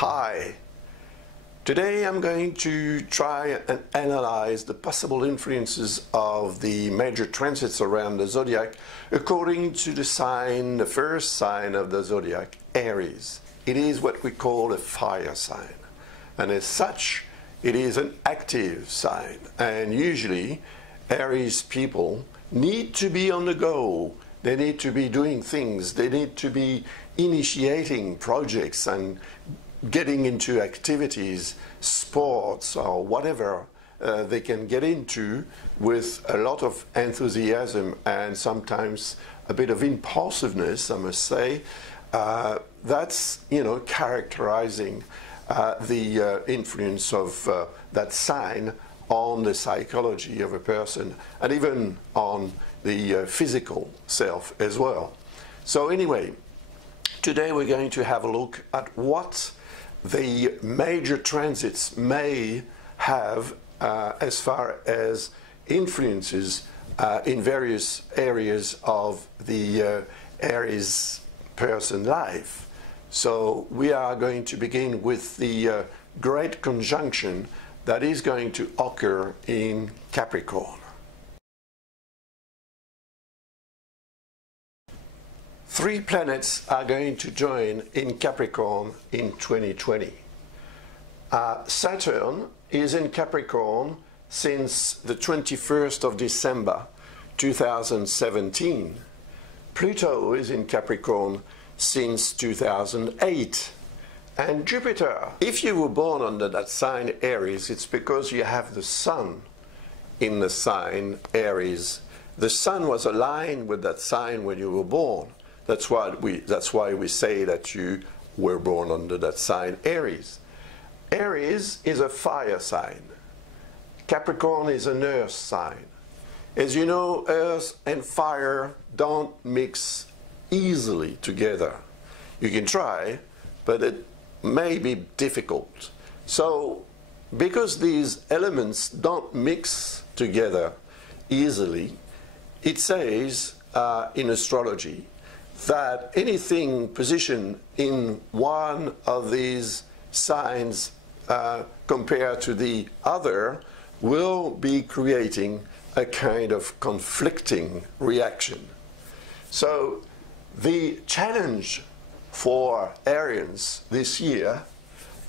Hi. Today I'm going to try and analyze the possible influences of the major transits around the zodiac according to the sign, the first sign of the zodiac, Aries. It is what we call a fire sign, and as such it is an active sign, and usually Aries people need to be on the go. They need to be doing things. They need to be initiating projects and getting into activities, sports or whatever they can get into with a lot of enthusiasm and sometimes a bit of impulsiveness, I must say. That's, characterizing the influence of that sign on the psychology of a person and even on the physical self as well. So anyway, today we're going to have a look at what the major transits may have as far as influences in various areas of the Aries person life. So we are going to begin with the great conjunction that is going to occur in Capricorn. Three planets are going to join in Capricorn in 2020. Saturn is in Capricorn since the 21st of December 2017. Pluto is in Capricorn since 2008. And Jupiter, if you were born under that sign Aries, it's because you have the Sun in the sign Aries. The Sun was aligned with that sign when you were born. That's why we say that you were born under that sign Aries. Aries is a fire sign. Capricorn is an earth sign. As you know, earth and fire don't mix easily together. You can try, but it may be difficult. So, because these elements don't mix together easily, it says in astrology that anything positioned in one of these signs compared to the other will be creating a kind of conflicting reaction. So the challenge for Arians this year,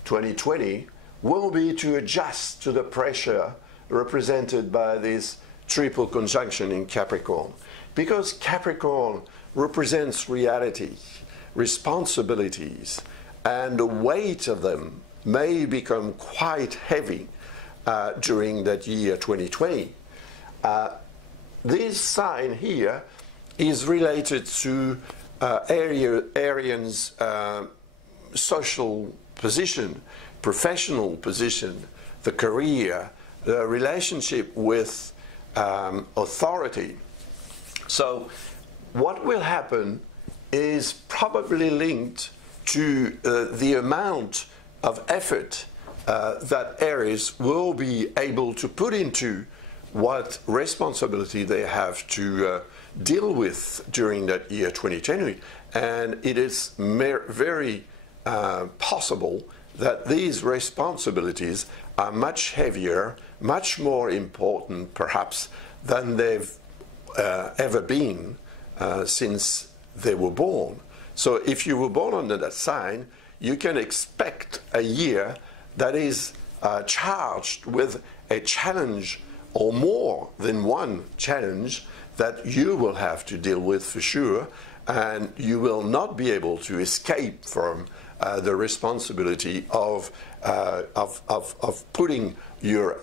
2020, will be to adjust to the pressure represented by this triple conjunction in Capricorn. Because Capricorn represents reality, responsibilities, and the weight of them may become quite heavy during that year 2020. This sign here is related to Arians' social position, professional position, the career, the relationship with authority. So what will happen is probably linked to the amount of effort that Aries will be able to put into what responsibility they have to deal with during that year 2020. And it is very possible that these responsibilities are much heavier, much more important perhaps than they've ever been since they were born. So if you were born under that sign, you can expect a year that is charged with a challenge or more than one challenge that you will have to deal with for sure, and you will not be able to escape from the responsibility of putting your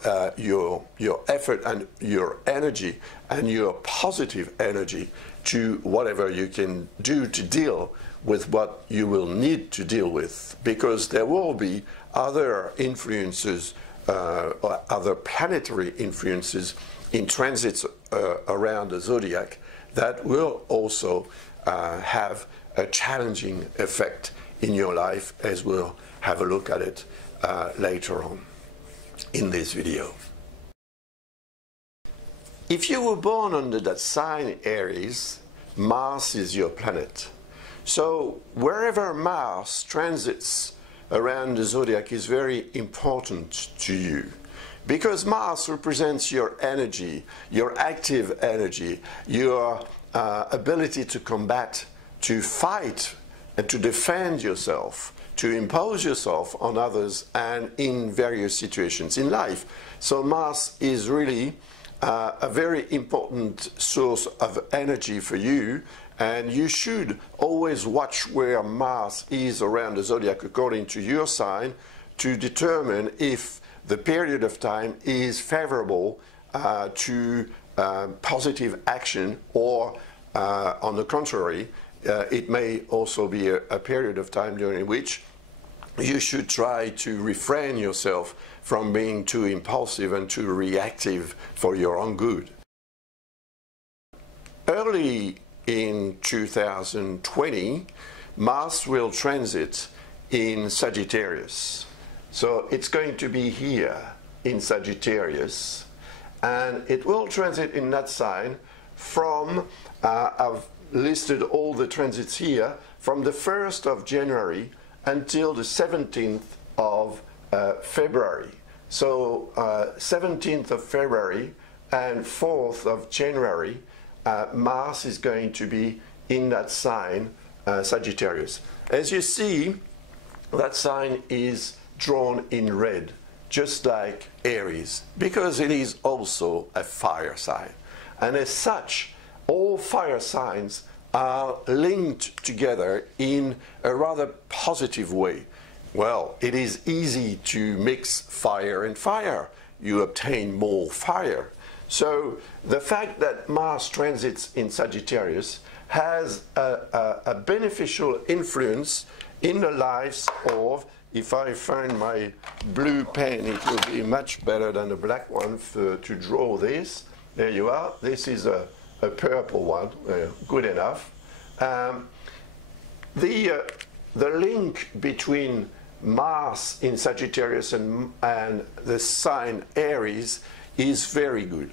effort and your energy and your positive energy to whatever you can do to deal with what you will need to deal with, because there will be other influences or other planetary influences in transits around the zodiac that will also have a challenging effect in your life, as we'll have a look at it later on in this video. If you were born under that sign Aries, Mars is your planet. So wherever Mars transits around the zodiac is very important to you. Because Mars represents your energy, your active energy, your ability to combat, to fight, and to defend yourself, to impose yourself on others and in various situations in life. So Mars is really a very important source of energy for you, and you should always watch where Mars is around the zodiac according to your sign to determine if the period of time is favorable to positive action, or on the contrary, it may also be a period of time during which you should try to refrain yourself from being too impulsive and too reactive for your own good. Early in 2020, Mars will transit in Sagittarius. So it's going to be here in Sagittarius, and it will transit in that sign from, I've listed all the transits here, from the 1st of January until the 17th of February. So 17th of February and 4th of January, Mars is going to be in that sign, Sagittarius. As you see, that sign is drawn in red, just like Aries, because it is also a fire sign. And as such, all fire signs are linked together in a rather positive way. Well, it is easy to mix fire and fire. You obtain more fire. So the fact that Mars transits in Sagittarius has a beneficial influence in the lives of, if I find my blue pen, it will be much better than the black one to draw this. There you are. This is a purple one, good enough. The link between Mars in Sagittarius and the sign Aries is very good.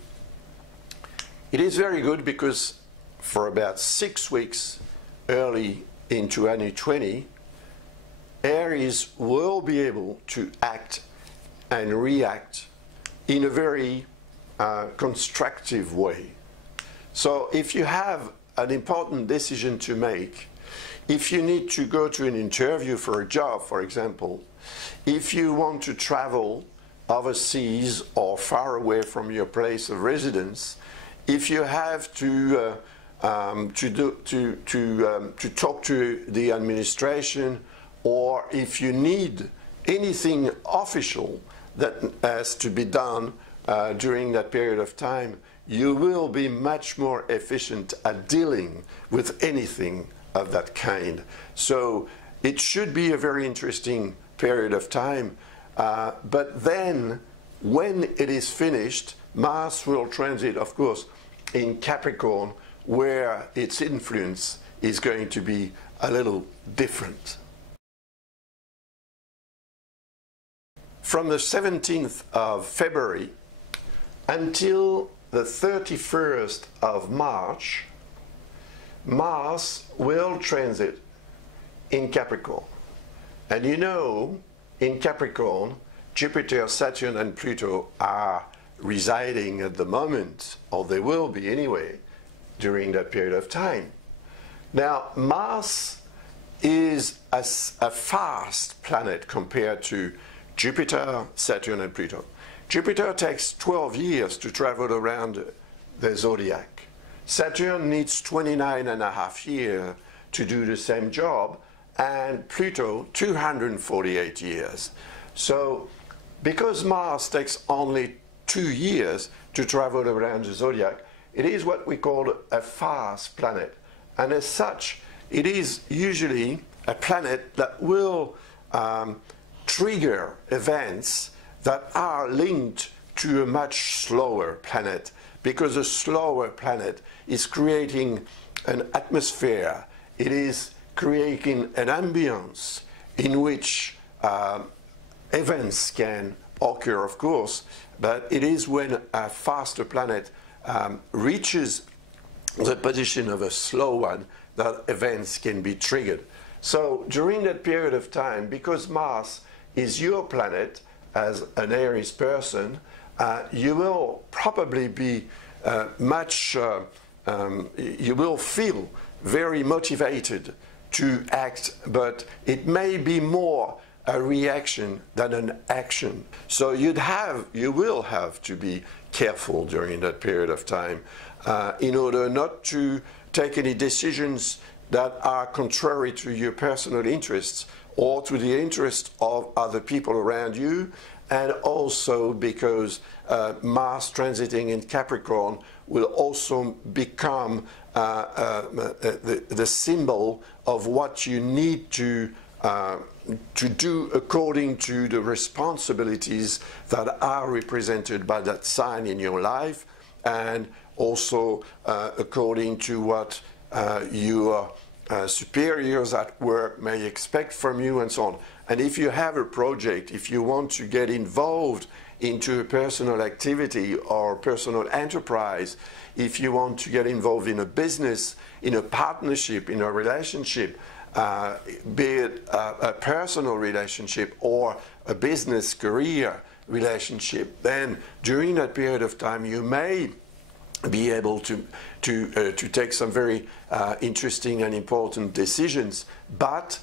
It is very good because for about 6 weeks early in 2020, Aries will be able to act and react in a very constructive way. So if you have an important decision to make, if you need to go to an interview for a job, for example, if you want to travel overseas or far away from your place of residence, if you have to talk to the administration, or if you need anything official that has to be done during that period of time, you will be much more efficient at dealing with anything of that kind. So it should be a very interesting period of time. But then, when it is finished, Mars will transit, of course, in Capricorn, where its influence is going to be a little different. From the 17th of February until the 31st of March, Mars will transit in Capricorn. And you know, in Capricorn, Jupiter, Saturn, and Pluto are residing at the moment, or they will be anyway, during that period of time. Now, Mars is a fast planet compared to Jupiter, Saturn, and Pluto. Jupiter takes 12 years to travel around the zodiac. Saturn needs 29.5 years to do the same job, and Pluto 248 years. So because Mars takes only 2 years to travel around the zodiac, it is what we call a fast planet. And as such, it is usually a planet that will trigger events that are linked to a much slower planet, because a slower planet is creating an atmosphere, it is creating an ambience in which events can occur, of course, but it is when a faster planet reaches the position of a slow one that events can be triggered. So during that period of time, because Mars is your planet as an Aries person, you will probably be you will feel very motivated to act, but it may be more a reaction than an action. So you will have to be careful during that period of time in order not to take any decisions that are contrary to your personal interests or to the interests of other people around you, and also because Mars transiting in Capricorn will also become the symbol of what you need to do according to the responsibilities that are represented by that sign in your life, and also according to what your superiors at work may expect from you, and so on. And if you have a project, if you want to get involved into a personal activity or personal enterprise, if you want to get involved in a business, in a partnership, in a relationship, be it a personal relationship or a business career relationship, then during that period of time you may be able to take some very interesting and important decisions. But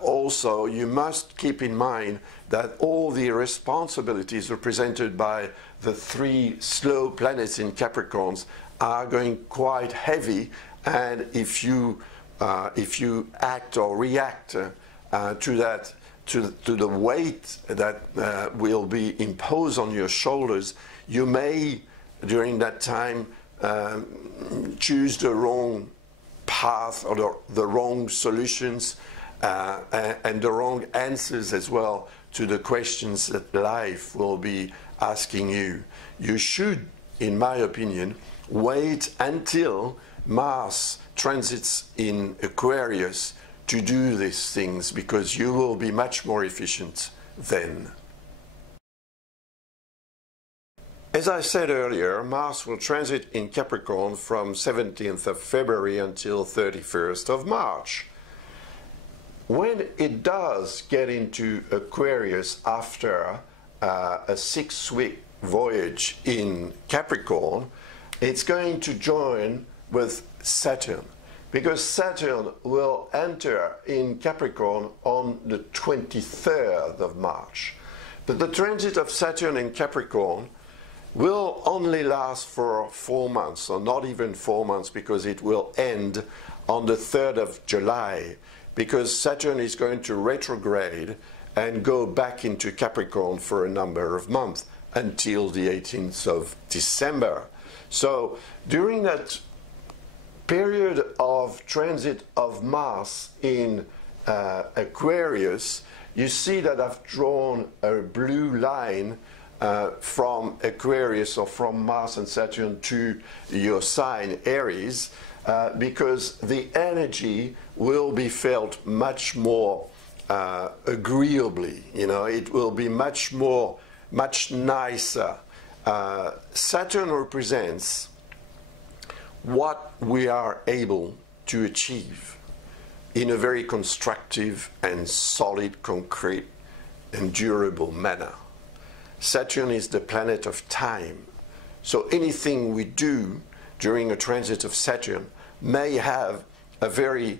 also you must keep in mind that all the responsibilities represented by the three slow planets in Capricorns are going quite heavy, and if you act or react to the weight that will be imposed on your shoulders, you may during that time choose the wrong path or the wrong solutions and the wrong answers as well to the questions that life will be asking you. You should, in my opinion, wait until Mars transits in Aquarius to do these things, because you will be much more efficient then. As I said earlier, Mars will transit in Capricorn from 17th of February until 31st of March. When it does get into Aquarius after a 6-week voyage in Capricorn, it's going to join with Saturn, because Saturn will enter in Capricorn on the 23rd of March. But the transit of Saturn in Capricorn will only last for 4 months, or not even 4 months, because it will end on the 3rd of July, because Saturn is going to retrograde and go back into Capricorn for a number of months until the 18th of December. So during that period of transit of Mars in Aquarius, you see that I've drawn a blue line from Aquarius, or from Mars and Saturn, to your sign Aries, because the energy will be felt much more agreeably. You know, it will be much nicer. Saturn represents what we are able to achieve in a very constructive and solid, concrete and durable manner. Saturn is the planet of time, so anything we do during a transit of Saturn may have a very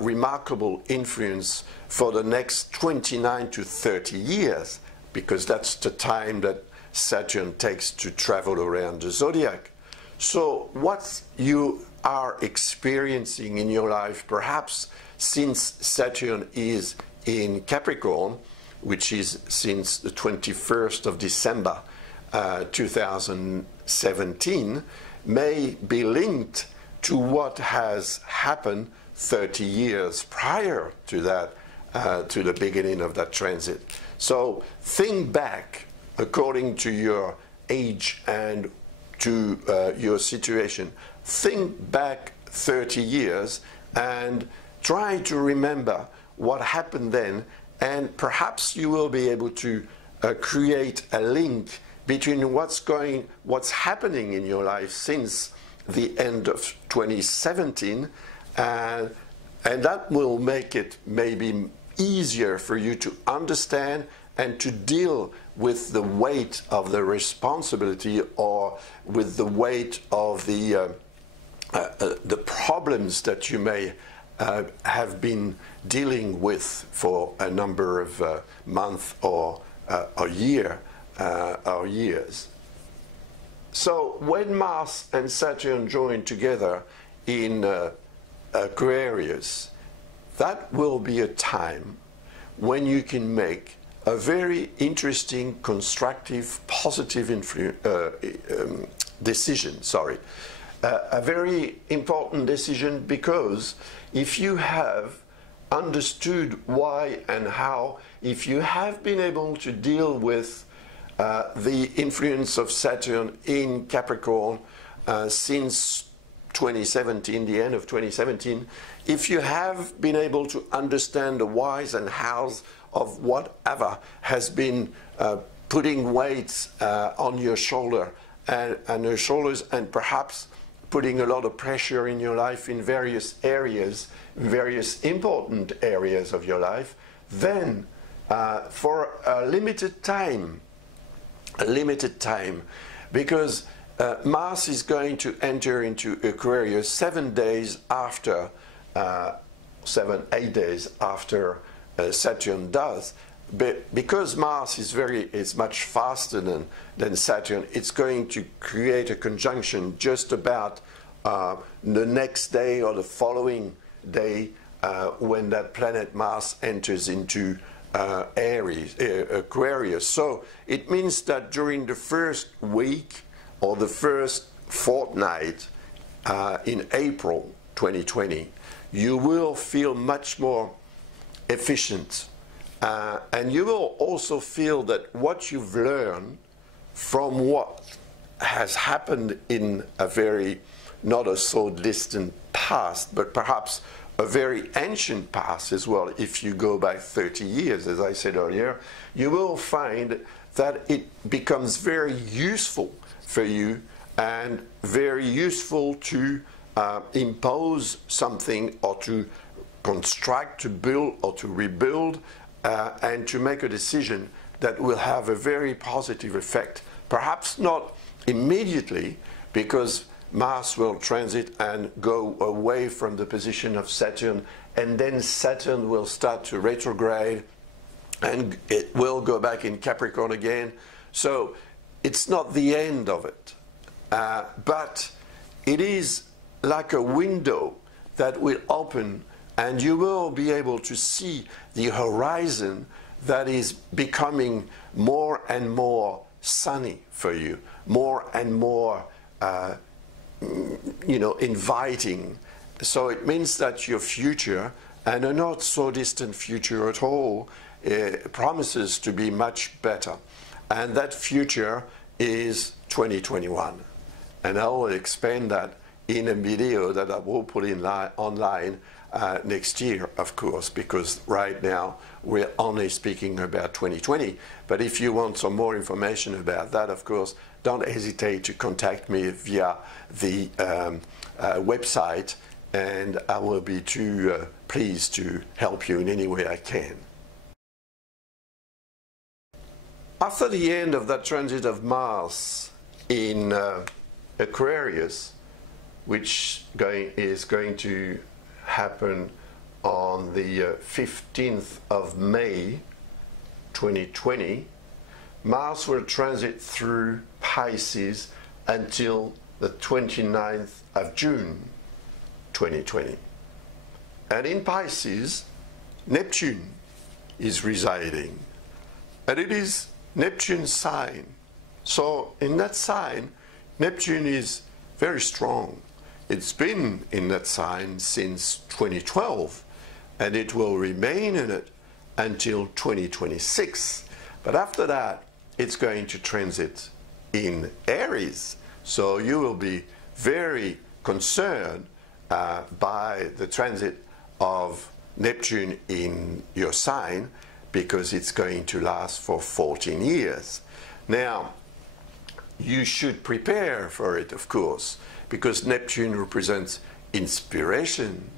remarkable influence for the next 29 to 30 years, because that's the time that Saturn takes to travel around the zodiac. So what you are experiencing in your life, perhaps since Saturn is in Capricorn, which is since the 21st of December 2017, may be linked to what has happened 30 years prior to that, to the beginning of that transit. So think back according to your age and to your situation. Think back 30 years and try to remember what happened then, and perhaps you will be able to create a link between what's happening in your life since the end of 2017 and And that will make it maybe easier for you to understand and to deal with the weight of the responsibility, or with the weight of the problems that you may have been dealing with for a number of months or a year or years. So when Mars and Saturn join together in Aquarius, that will be a time when you can make a very interesting, constructive, positive decision. A very important decision, because if you have understood why and how, if you have been able to deal with the influence of Saturn in Capricorn since 2017, the end of 2017, if you have been able to understand the whys and hows of whatever has been putting weights on your shoulder and your shoulders, and perhaps putting a lot of pressure in your life in various areas, various important areas of your life, then for a limited time, because Mars is going to enter into Aquarius 7 days after, 8 days after Saturn does. But because Mars is much faster than Saturn, it's going to create a conjunction just about the next day or the following day when that planet Mars enters into Aquarius. So it means that during the first week or the first fortnight in April 2020, you will feel much more efficient. And you will also feel that what you've learned from what has happened in a very, not a so distant past, but perhaps a very ancient past as well, if you go back 30 years, as I said earlier, you will find that it becomes very useful for you, and very useful to impose something, or to construct, to build, or to rebuild, and to make a decision that will have a very positive effect. Perhaps not immediately, because Mars will transit and go away from the position of Saturn, and then Saturn will start to retrograde, and it will go back in Capricorn again. So it's not the end of it, but it is like a window that will open, and you will be able to see the horizon that is becoming more and more sunny for you, more and more inviting. So it means that your future, and a not so distant future at all, promises to be much better. And that future is 2021. And I will expand that in a video that I will put online next year, of course, because right now we're only speaking about 2020. But if you want some more information about that, of course, don't hesitate to contact me via the website, and I will be too pleased to help you in any way I can. After the end of that transit of Mars in Aquarius, which is going to happen on the 15th of May 2020, Mars will transit through Pisces until the 29th of June 2020. And in Pisces, Neptune is residing, and it is Neptune's sign. So in that sign, Neptune is very strong. It's been in that sign since 2012, and it will remain in it until 2026. But after that, it's going to transit in Aries. So you will be very concerned by the transit of Neptune in your sign, because it's going to last for 14 years. Now, you should prepare for it, of course, because Neptune represents inspiration,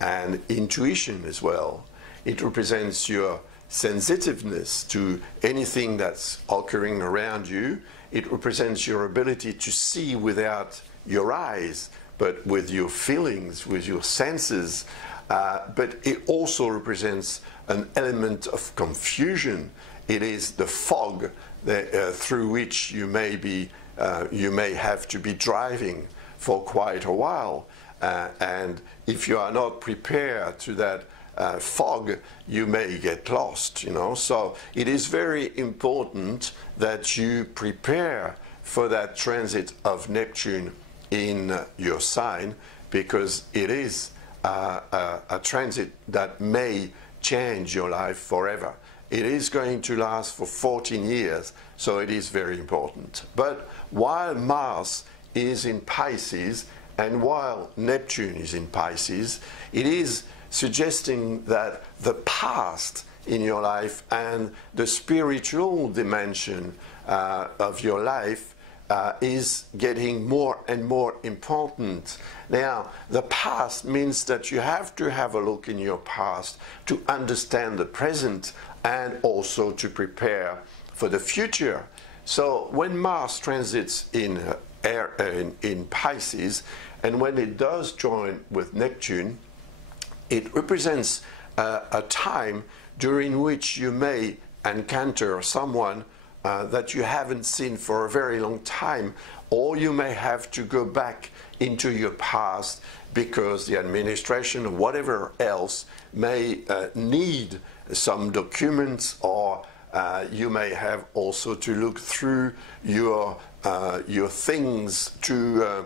and intuition as well. It represents your sensitiveness to anything that's occurring around you. It represents your ability to see without your eyes, but with your feelings, with your senses. But it also represents an element of confusion. It is the fog that, through which you may have to be driving for quite a while. And if you are not prepared to that fog, you may get lost, you know. So it is very important that you prepare for that transit of Neptune in your sign, because it is a transit that may change your life forever. It is going to last for 14 years, so it is very important. But while Mars is in Pisces and while Neptune is in Pisces, it is suggesting that the past in your life and the spiritual dimension of your life is getting more and more important. Now, the past means that you have to have a look in your past to understand the present and also to prepare for the future. So when Mars transits in Pisces, and when it does join with Neptune, it represents a time during which you may encounter someone that you haven't seen for a very long time, or you may have to go back into your past because the administration or whatever else may need some documents, or you may have also to look through your things to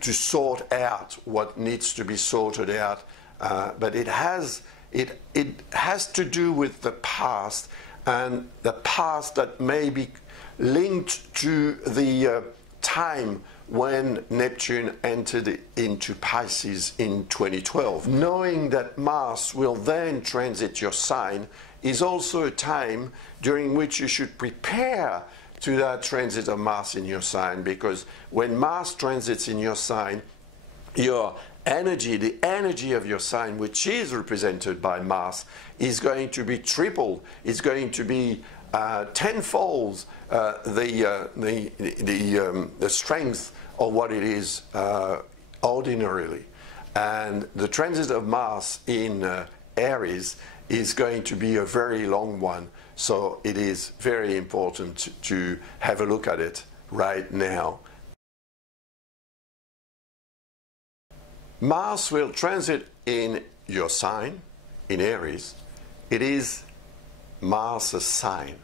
sort out what needs to be sorted out. But it has to do with the past, and the past that may be linked to the time when Neptune entered into Pisces in 2012. Knowing that Mars will then transit your sign is also a time during which you should prepare to that transit of Mars in your sign, because when Mars transits in your sign, your energy, the energy of your sign, which is represented by Mars, is going to be tripled. It's going to be tenfold the strength of what it is ordinarily. And the transit of Mars in Aries is going to be a very long one, so it is very important to have a look at it right now. Mars will transit in your sign, in Aries. It is Mars' sign.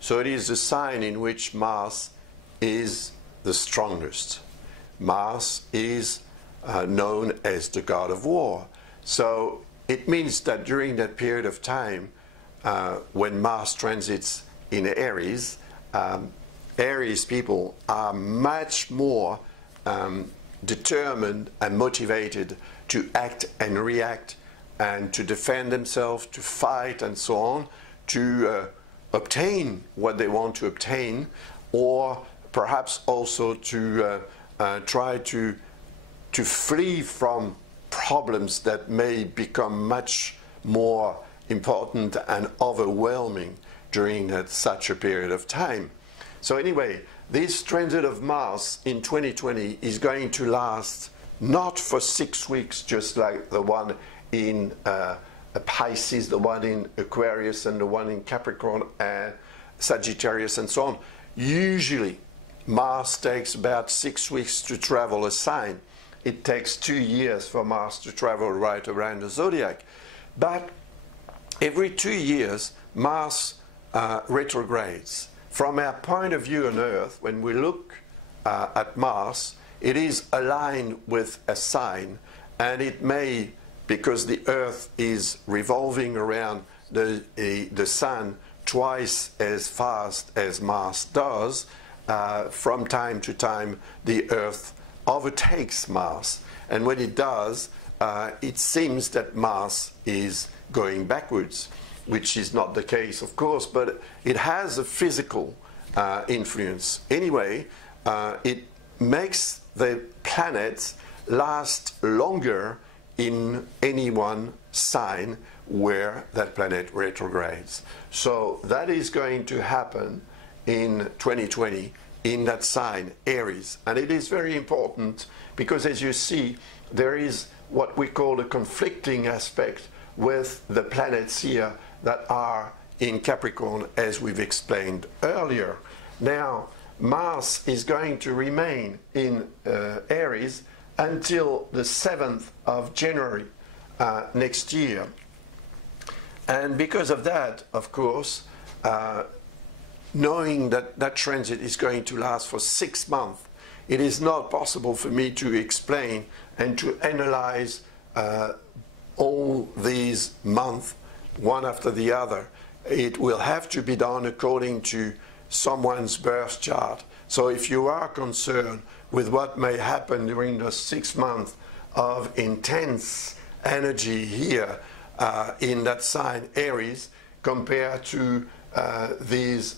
So it is the sign in which Mars is the strongest. Mars is known as the god of war. So it means that during that period of time, when Mars transits in Aries, Aries people are much more determined and motivated to act and react and to defend themselves, to fight and so on, to obtain what they want to obtain, or perhaps also to try to flee from problems that may become much more important and overwhelming during such a period of time. So anyway, this transit of Mars in 2020 is going to last not for 6 weeks, just like the one in Pisces, the one in Aquarius, and the one in Capricorn and Sagittarius and so on. Usually Mars takes about 6 weeks to travel a sign. It takes 2 years for Mars to travel right around the zodiac. But every 2 years Mars retrogrades. From our point of view on Earth, when we look at Mars, it is aligned with a sign, and it may, because the Earth is revolving around the Sun twice as fast as Mars does, from time to time the Earth overtakes Mars. And when it does, it seems that Mars is going backwards, which is not the case, of course, but it has a physical influence. Anyway, it makes the planets last longer in any one sign where that planet retrogrades. So that is going to happen in 2020 in that sign, Aries. And it is very important because, as you see, there is what we call a conflicting aspect with the planets here that are in Capricorn, as we've explained earlier. Now, Mars is going to remain in Aries until the 7th of January next year. And because of that, of course, knowing that that transit is going to last for 6 months, it is not possible for me to explain and to analyze all these months one after the other. It will have to be done according to someone's birth chart. So if you are concerned with what may happen during the 6 months of intense energy here in that sign Aries compared to these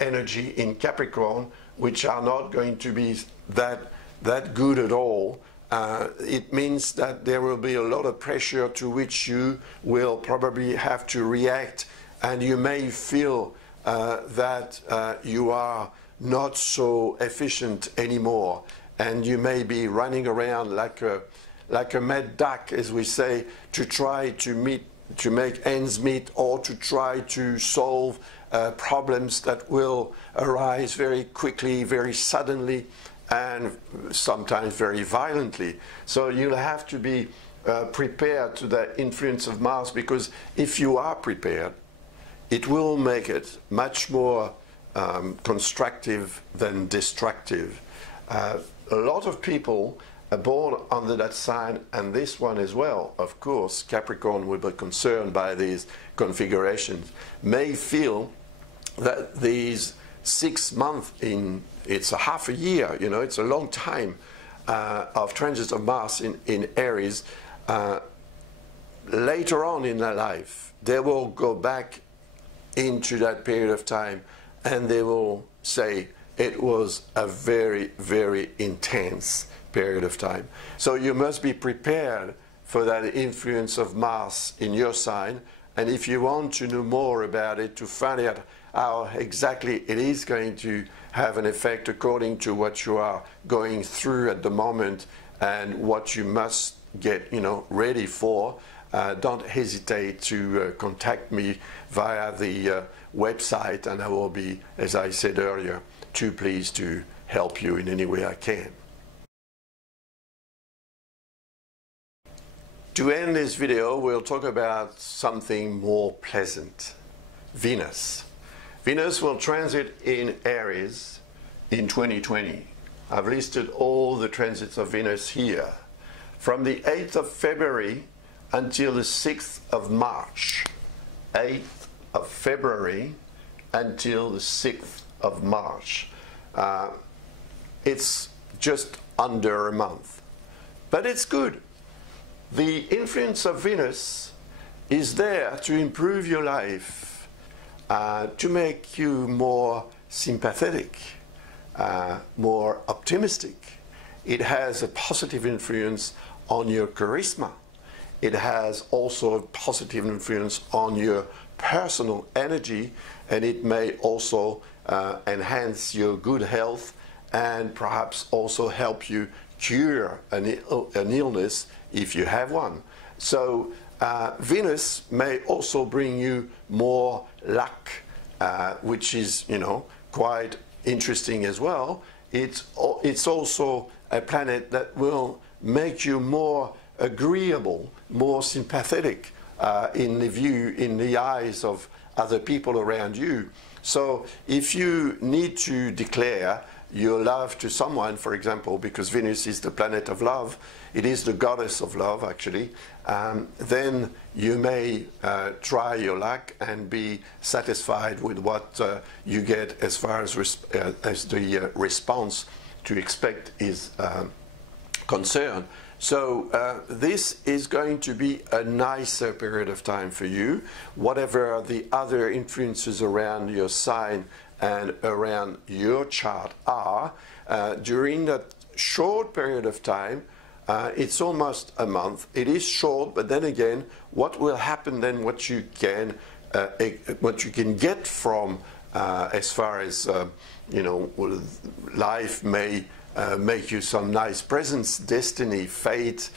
energy in Capricorn, which are not going to be that good at all, it means that there will be a lot of pressure to which you will probably have to react, and you may feel that you are not so efficient anymore, and you may be running around like a mad duck, as we say, to try to make ends meet, or to try to solve problems that will arise very quickly, very suddenly, and sometimes very violently. So you'll have to be prepared to the influence of Mars, because if you are prepared, it will make it much more constructive than destructive. A lot of people are born under that sign, and this one as well, of course, Capricorn will be concerned by these configurations, may feel that these 6 months it's a half a year, you know, it's a long time of transits of Mars in Aries. Later on in their life, they will go back into that period of time, and they will say it was a very, very intense period of time. So you must be prepared for that influence of Mars in your sign, and if you want to know more about it, to find out how exactly it is going to have an effect according to what you are going through at the moment and what you must get, ready for, don't hesitate to contact me via the website, and I will be, as I said earlier, too pleased to help you in any way I can. To end this video, we'll talk about something more pleasant. Venus. Venus will transit in Aries in 2020. I've listed all the transits of Venus here. From the 8th of February until the 6th of March. 8th of February until the 6th of March. It's just under a month. But it's good. The influence of Venus is there to improve your life, to make you more sympathetic, more optimistic. It has a positive influence on your charisma. It has also a positive influence on your personal energy, and it may also enhance your good health and perhaps also help you cure an illness if you have one. So Venus may also bring you more luck, which is, quite interesting as well. It's also a planet that will make you more agreeable, more sympathetic in the eyes of other people around you. So if you need to declare your love to someone, for example, because Venus is the planet of love, it is the goddess of love actually, then you may try your luck and be satisfied with what you get as far as the response to expect is concerned. So this is going to be a nicer period of time for you. Whatever the other influences around your sign and around your chart are, during that short period of time, It's almost a month. It is short, but then again, what will happen then, what you can get from as far as life may make you some nice presents. Destiny, fate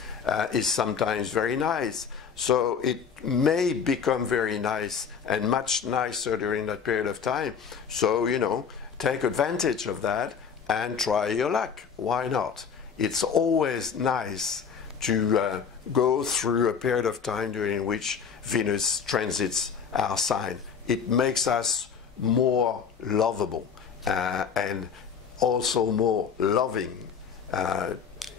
is sometimes very nice. So it may become very nice and much nicer during that period of time. So, take advantage of that and try your luck. Why not? It's always nice to go through a period of time during which Venus transits our sign. It makes us more lovable and also more loving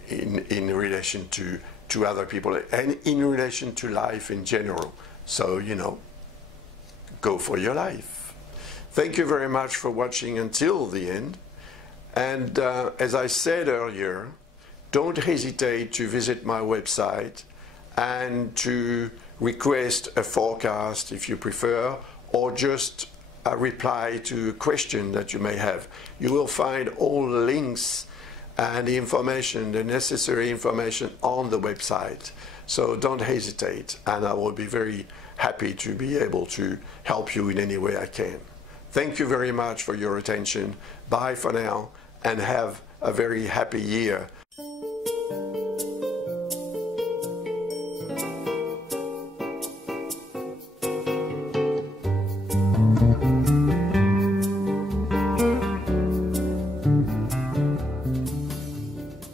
in relation to other people and in relation to life in general. So, go for your life. Thank you very much for watching until the end. And as I said earlier, don't hesitate to visit my website and to request a forecast if you prefer, or just a reply to a question that you may have. You will find all the links and the information, the necessary information on the website. So don't hesitate, and I will be very happy to be able to help you in any way I can. Thank you very much for your attention. Bye for now, and have a very happy year